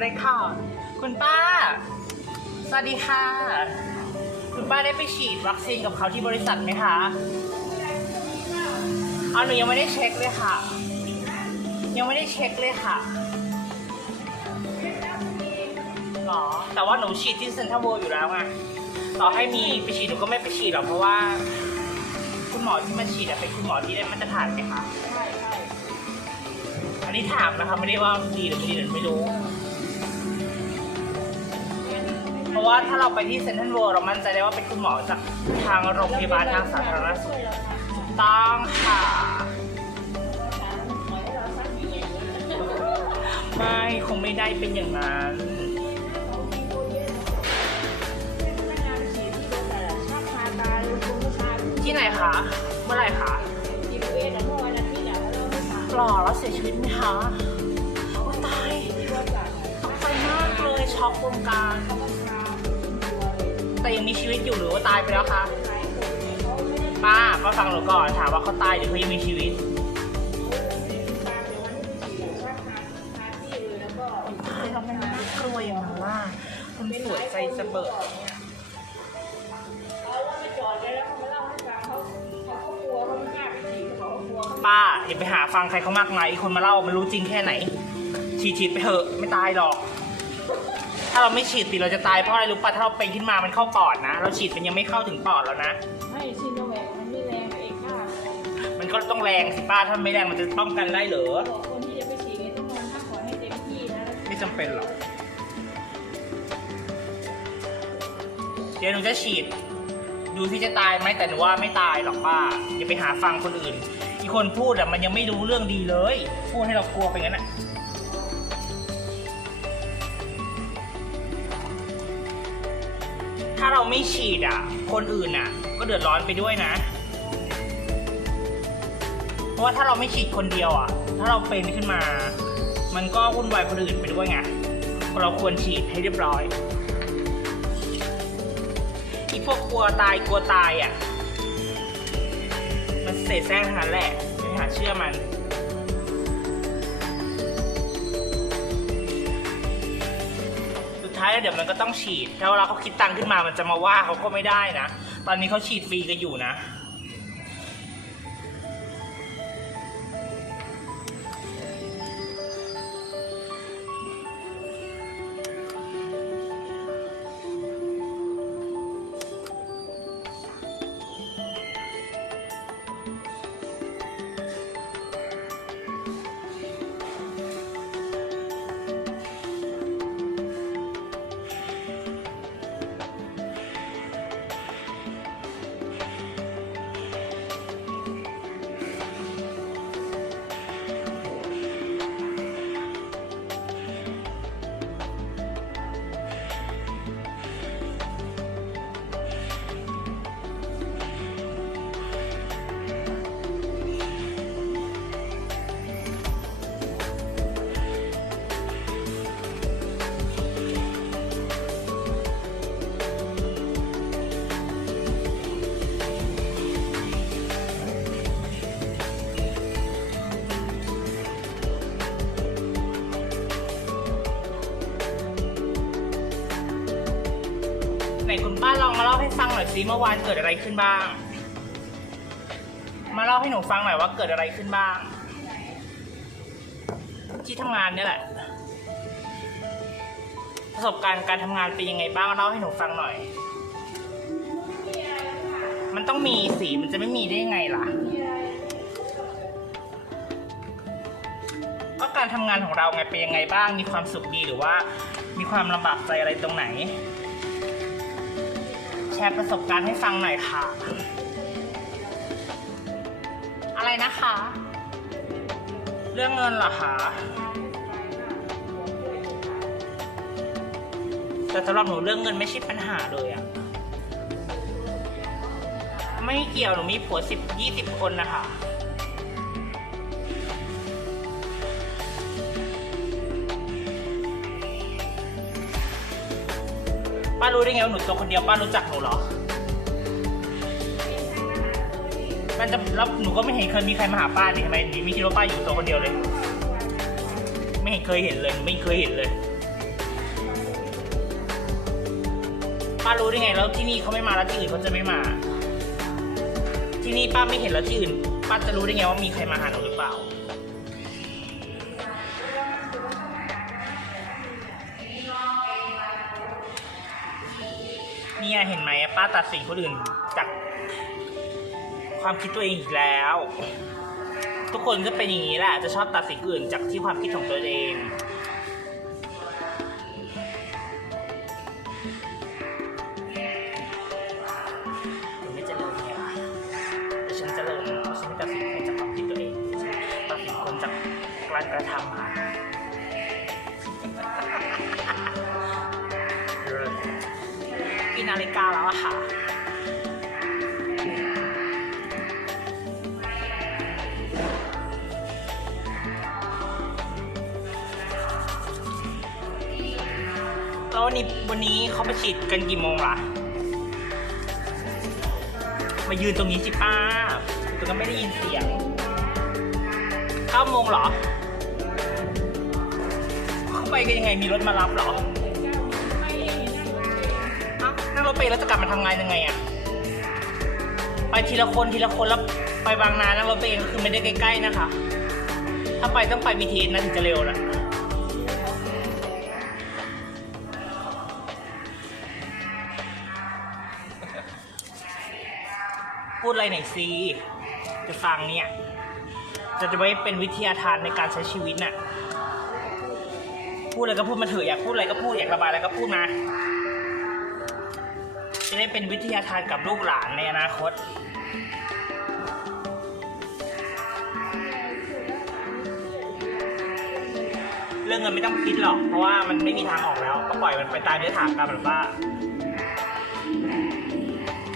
เลยค่ะ คุณป้า สวัสดีค่ะ คุณป้าได้ไปฉีดวัคซีนกับเขาที่บริษัทไหมคะเอาหนูยังไม่ได้เช็คเลยค่ะ ยังไม่ได้เช็คเลยค่ะหรอแต่ว่าหนูฉีดที่เซ็นทรัลเวิลด์อยู่แล้วไงต่อให้มีไปฉีดหนูก็ไม่ไปฉีดหรอกเพราะว่า คุณหมอที่มาฉีดอะเป็นคุณหมอที่ได้มาตรฐานไหมคะใช่ใช่อันนี้ถามนะคะไม่ได้ว่าดีหรือไม่ดีหรือไม่รู้ ราะว่าถ้าเราไปที่เซ็นทรัลเวิลด์เรามั่นใจได้ว่าเป็นคุณหมอจากทางโรงพยาบาลทางสาธารณสุขถูกต้องค่ะ ไม่คงไม่ได้เป็นอย่างนั้นที่ไหนคะ เมื่อไหร่คะทีมเวทเมื่อราไม่ถามหล่อแล้วเสียชีวิตไหมคะ โอ้ตายตกใจมากเลยช็อกวงการ ยแต่ยังมีชีวิตอยู่หรือว่าตายไปแล้วคะหลายคนเนี่ยเขาไม่ได้ป้าป้าฟังหนูก่อนถามว่าเขาตายหรือเขายังมีชีวิตตามในวันที่ฉีดชาติพาพาที่เลยแล้วก็ตายแล้วมันน่ากลัวอย่างนั้นว่าคุณสวยใจจะเบิกเขาว่าไม่จอดเลยแล้วเขามาเล่าให้ฟังเขาเขาก็กลัวเขาไม่กล้าไปฉีดเขาก็กลัวเขาป้าอย่าไปหาฟังใครเขามากมายอีกคนมาเล่ามันรู้จริงแค่ไหนฉีดฉีดไปเถอะไม่ตายหรอกถ้าเราไม่ฉีดติเราจะตายเพราะอะไรรู้ป่ะถ้าเราเป็นขึ้นมามันเข้าปอดนะ เราฉีดมันยังไม่เข้าถึงปอดแล้วนะให้ซีโนแวคมันไม่แรงเองค่ะมันก็ต้องแรงสิป้าถ้าไม่แรงมันจะป้องกันได้เหรอบอกคนที่จะไปฉีดเนี่ยต้องนอนพักผ่อนให้เต็มที่นะไม่จำเป็นหรอกเดี๋ยวหนูจะฉีด ดูที่จะตายไหมแต่หนูว่าไม่ตายหรอกป้าอย่าไปหาฟังคนอื่น อีกคนพูดอะมันยังไม่รู้เรื่องดีเลย พูดให้เรากลัวไปงั้นอะ ถ้าเราไม่ฉีดอะ คนอื่นอะ ก็เดือดร้อนไปด้วยนะ เพราะว่าถ้าเราไม่ฉีดคนเดียวอะ ถ้าเราเป็นขึ้นมา มันก็วุ่นวายคนอื่นไปด้วยไง เราควรฉีดให้เรียบร้อยอีพวกกลัวตายกลัวตายอะ มันเสแสร้งทั้งนั้นแหละไม่หาเชื่อมัน ท้ายแล้วเดี๋ยวมันก็ต้องฉีด ถ้าเวลาเขาคิดตังค์ขึ้นมามันจะมาว่าเขาก็ไม่ได้นะ ตอนนี้เขาฉีดฟรีกันอยู่นะ ให้ฟังหน่อยสิเมื่อวานเกิดอะไรขึ้นบ้าง มาเล่าให้หนูฟังหน่อยว่าเกิดอะไรขึ้นบ้าง ที่ทำงานเนี่ยแหละ ประสบการณ์การทำงานเป็นยังไงบ้างเล่าให้หนูฟังหน่อย มันต้องมีสีมันจะไม่มีได้ยังไงล่ะ ก็การทำงานของเราไงเป็นยังไงบ้าง มีความสุขดีหรือว่า มีความลำบากใจอะไรตรงไหน ชร์ประสบการณ์ให้ฟังหน่อยค่ะ อะไรนะคะ เรื่องเงินเหรอคะแต่สำหรับหนูเรื่องเงินไม่ใช่ปัญหาเลยอะไม่เกี่ยวหนูมีผัวสิบยี่สิบคนนะคะ ป้ารู้ได้ไงว่าหนูตัวคนเดียวป้ารู้จักหนูเหรอ มันจะแล้วหนูก็ไม่เห็นเคยมีใครมาหาป้าเลยทำไมไม่คิดว่าป้าอยู่ตัวคนเดียวเลย ไม่เคยเห็นเลยไม่เคยเห็นเลย ป้ารู้ได้ไงแล้วที่นี่เขาไม่มาแล้วที่อื่นเขาจะไม่มา ที่นี่ป้าไม่เห็นแล้วที่อื่น ป้าจะรู้ได้ไงว่ามีใครมาหาหนูหรือเปล่า เนี่ยเห็นไหมป้าตัดสินคนอื่นจากความคิดตัวเองอีกแล้ว ทุกคนก็เป็นอย่างนี้แหละ จะชอบตัดสินคนอื่นจากที่ความคิดของตัวเองหนูไม่เจริญไงล่ะแต่ฉันเจริญเพราะฉันตัดสินคนจากความคิดตัวเองตัดสินคนจากการกระทำค่ะ นาฬิกาแล้วอะค่ะแล้ววันนี้วันนี้เขาไปฉีดกันกี่โมงล่ะ มายืนตรงนี้สิป้าแต่ก็ไม่ได้ยินเสียงเก้าโมงเหรอ เข้าไปกันยังไงมีรถมารับเหรอ ไปแล้วจะกลับมาทำงานยังไงอะไปทีละคนทีละคนแล้วไปบางนานั่งรถไปเองก็คือไม่ได้ใกล้ๆนะคะ ถ้าไปต้องไปบีทีนะถึงจะเร็วนะพูดอะไรหน่อยสิจะฟังเนี่ย จะจะไว้เป็นวิทยาทานในการใช้ชีวิตน่ะ พูดอะไรก็พูดมาเถอะอยากพูดอะไรก็พูดอยากระบายอะไรก็พูดมา จะได้เป็นวิทยาทานกับลูกหลานในอนาคต เรื่องเงินไม่ต้องคิดหรอก เพราะว่ามันไม่มีทางออกแล้ว ก็ปล่อยมันไปตามยถากรรมแบบว่า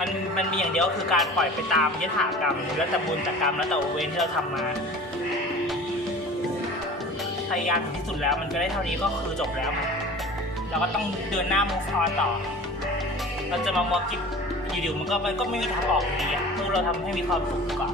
มันมันมีอย่างเดียวคือการปล่อยไปตามยถากรรมแล้วแต่บุญแต่กรรมแล้วแต่เวรที่เราทำมาพยายามถึงที่สุดแล้วมันก็ได้เท่านี้ก็คือจบแล้ว เราก็ต้องเดินหน้า move on ต่อ เราจะมามองคิปอยู่ๆมันก็มันก็ไม่มีทางออกอยู่ดีอะคือเราทำให้มีความสุขดีกว่อ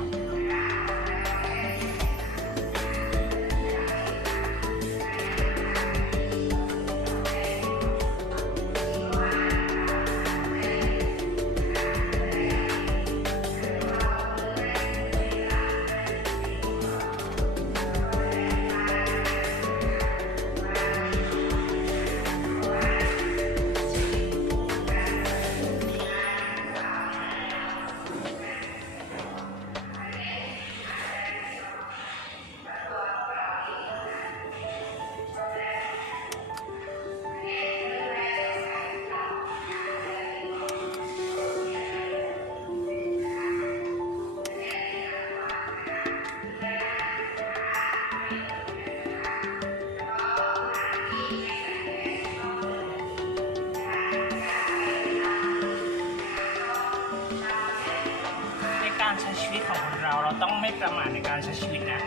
ไม่ประมาทในการใช้ชีวิตนะ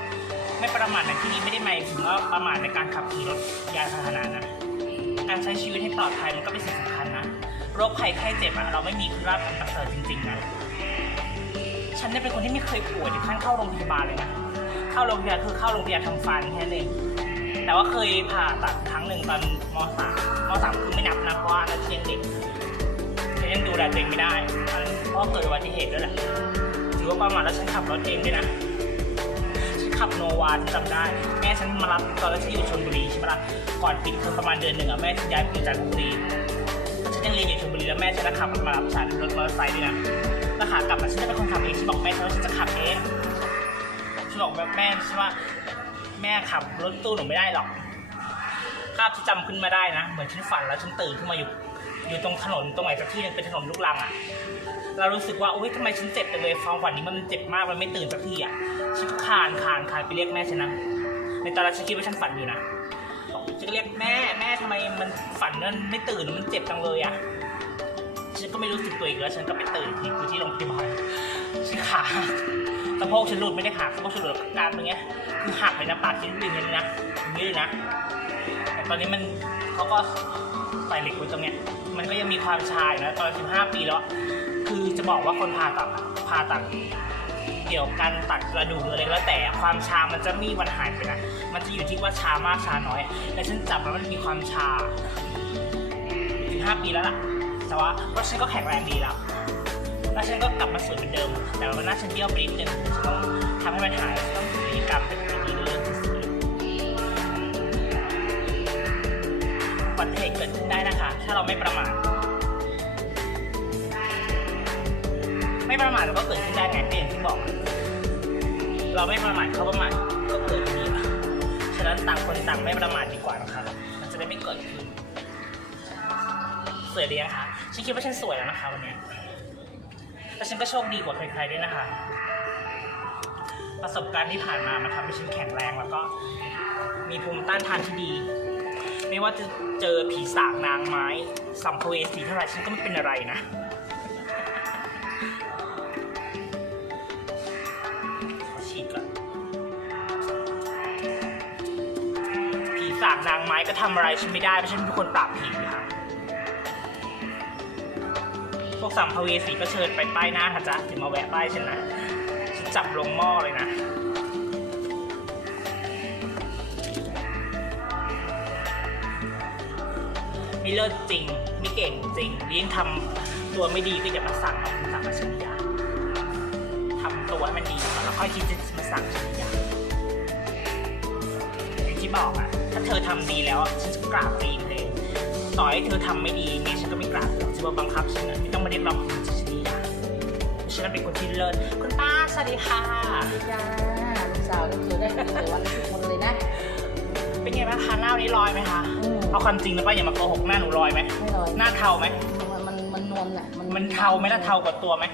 ไม่ประมาทในที่นี้ไม่ได้หมายถึงว่าประมาทในการขับขี่รถยานพาหนะนะการใช้ชีวิตให้ปลอดภัยมันก็เป็นสิ่งสำคัญนะโรคภัยไข้เจ็บอะเราไม่มีคือราบอันประเสริฐจริงๆนะฉันเนี่ยเป็นคนที่ไม่เคยป่วยถึงขั้นเข้าโรงพยาบาลเลยนะเข้าโรงพยาบาลคือเข้าโรงพยาบาลทำฟันแค่นั้นเองแต่ว่าเคยผ่าตัดครั้งหนึ่งตอนมสามมสามคือไม่นับนะเพราะว่าเราเชียงเด็กฉันยังดูแลตัวเองไม่ได้เพราะเกิดอุบัติเหตุด้วยแหละ ว่าประมาทแล้วฉันขับรถเองด้วยนะฉันขับโนวาจำได้ แม่ฉันมารับตอนแรกฉันอยู่ชลบุรีใช่ไหมล่ะก่อนปิดเทอมประมาณเดือนหนึ่งอะแม่ฉันย้ายไปอยู่จันทบุรีฉันยังเรียนอยู่ชลบุรีแล้วแม่ฉันก็ขับมารับฉันรถมอเตอร์ไซค์ด้วยนะแล้วขากลับมาฉันจะเป็นคนขับเองฉันบอกแม่ฉันว่าฉันจะขับเองฉันบอกแม่ฉันว่าแม่ขับรถตู้หนูไม่ได้หรอกภาพที่จำขึ้นมาได้นะ เหมือนฉันฝันแล้วฉันตื่นขึ้นมาอยู่ อยู่ตรงถนนตรงไหนสักที่นึงเป็นถนนลูกรังอะเรารู้สึกว่าโอุ้ยทำไมฉันเจ็บจังเลยความฝันนี้มันเจ็บมากมันไม่ตื่นสักทีอะฉันก็คานคานคานไปเรียกแม่ฉันนะในตอนแรกฉันคิดว่าฉันฝันอยู่นะฉันก็เรียกแม่แม่ทำไมมันฝันนั้นไม่ตื่นมันเจ็บจังเลยอะฉันก็ไม่รู้สึกตัวอีกแล้วฉันก็ไปตื่นที่คือที่โรงพยาบาลฉันขาสะโพกฉันหลุดไม่ได้หักสะโพกฉันหลุดกรามตรงเนี้ยคือหักไปนะปากฉันดึงอย่างนี้นะอย่างนี้เลยนะแต่ตอนนี้มันเขาก็ใส่เหล็กไว้ตรงเนี้ย มันก็ยังมีความชายนะตอน 15 ปีแล้ว คือจะบอกว่าคนผ่าตัดผ่าตัดเกี่ยวกับการตัดกระดูกหรืออะไรก็แล้วแต่ความชามันจะมีวันหายไปนะมันจะอยู่ที่ว่าชามากชาน้อยแต่ฉันจับแล้วมันมีความชา15 ปีแล้วล่ะแต่ว่าก็ฉันก็แข็งแรงดีแล้วแล้วฉันก็กลับมาสวยเหมือนเดิม แต่ว่าหน้าฉันเบี้ยวไปนิดนึงฉันต้องทำให้มันหายต้องศัลยกรรมเป็น วันเพลเกิดขึ้นได้นะคะ ถ้าเราไม่ประมาทไม่ประมาทเราก็เกิดขึ้นได้ไงก็อย่างที่บอก เราไม่ประมาทเขาประมาทก็เกิดอย่างนี้ฉะนั้นต่างคนต่างไม่ประมาทดีกว่านะคะมันจะได้ไม่เกิดขึ้นสวยหรือยังคะฉันคิดว่าฉันสวยแล้วนะคะวันนี้แล้วฉันก็โชคดีกว่าใครๆด้วยนะคะ ประสบการณ์ที่ผ่านมามันทำให้ฉันแข็งแรงแล้วก็ มีภูมิต้านทานที่ดี ไม่ว่าจะเจอผีสางนางไม้สัมภเวสีเท่าไหร่ฉันก็ไม่เป็นอะไรนะ ขอฉีดก่อนผีสางนางไม้ก็ทำอะไรฉันไม่ได้เพราะฉันเป็นคนปราบผีค่ะพวกสัมภเวสีก็เชิญไปป้ายหน้าค่ะจ๊ะถึงมาแวะป้ายฉันนะ ฉันจับลงหม้อเลยนะ ไม่เลิศจริง ไม่เก่งจริงยิ่งทำตัวไม่ดีก็อย่ามาสั่งเอาสั่งมาฉันอย่าทำตัวให้มันดีก่อนแล้วค่อยคิดจะมาสั่งฉันอย่าอย่างที่บอกอะถ้าเธอทำดีแล้วอะฉันจะกราบตีนเธอต่อให้เธอทำไม่ดีไงฉันก็ไม่กราบเธอจะมาบังคับฉันอะไม่ต้องมาเรียกร้องความฉันฉันอย่าฉันเป็นคนที่เลิศคุณป้าสวัสดีค่ะจ้าลูกสาวเธอได้สวยวันทุกคนเลยนะ เป็นไงบ้างคะหน้าวันนี้ลอยไหมคะอืม เอาความจริงนะป้าอย่ามาโกหกหน้าหนูลอยไหมไม่ลอยหน้าเทาไหมมันมันมันนวลอะมันเทาไหมล่ะเทากว่าตัวไหม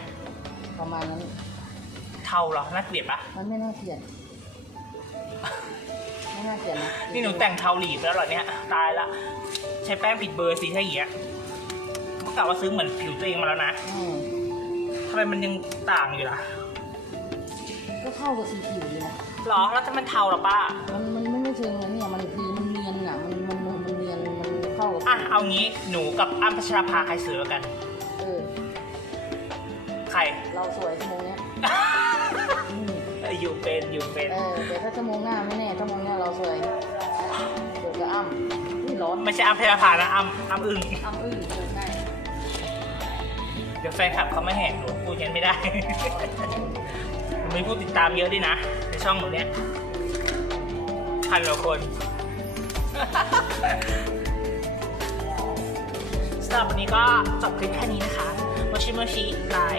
ประมาณนั้นเทาเหรอน่าเกลียดปะมันไม่น่าเกลียดไม่น่าเกลียดนะนี่หนูแต่งเทาหลีบแล้วเหรอเนี่ยตายละใช้แป้งผิดเบอร์สิถ้าอย่างเงี้ยเมื่อกะว่าซื้อเหมือนผิวตัวเองมาแล้วนะอืมทำไมมันยังต่างอยู่ล่ะก็เข้ากับสีผิวดีนะหรอแล้วถ้ามันเทาเหรอป้ามันมันไม่ไม่เชิงนะเนี่ยมันคือ อะเอางี้หนูกับอ้ำพัชราภาใครสวยกว่ากัน เออ ใคร เราสวยชั่วโมงเนี้ยอืมเอออยู่เป็นอยู่เป็นเออแต่ถ้าชั่วโมงหน้าไม่แน่ชั่วโมงหน้าเราสวยสวยกับอ้ำนี่ร้อนไม่ใช่อ้ำพัชราภานะอ้ำอ้ำอึ้งอ้ำอื้อสวยง่ายเดี๋ยวแฟนคลับเขาไม่แหกหนูพูดยันไม่ได้หนูมีผู้ติดตามเยอะด้วยนะ ในช่องหนูเนี่ยพันกว่าคน สำหรับวันนี้ก็จบคลิปแค่นี้นะคะโมชิโมชิบาย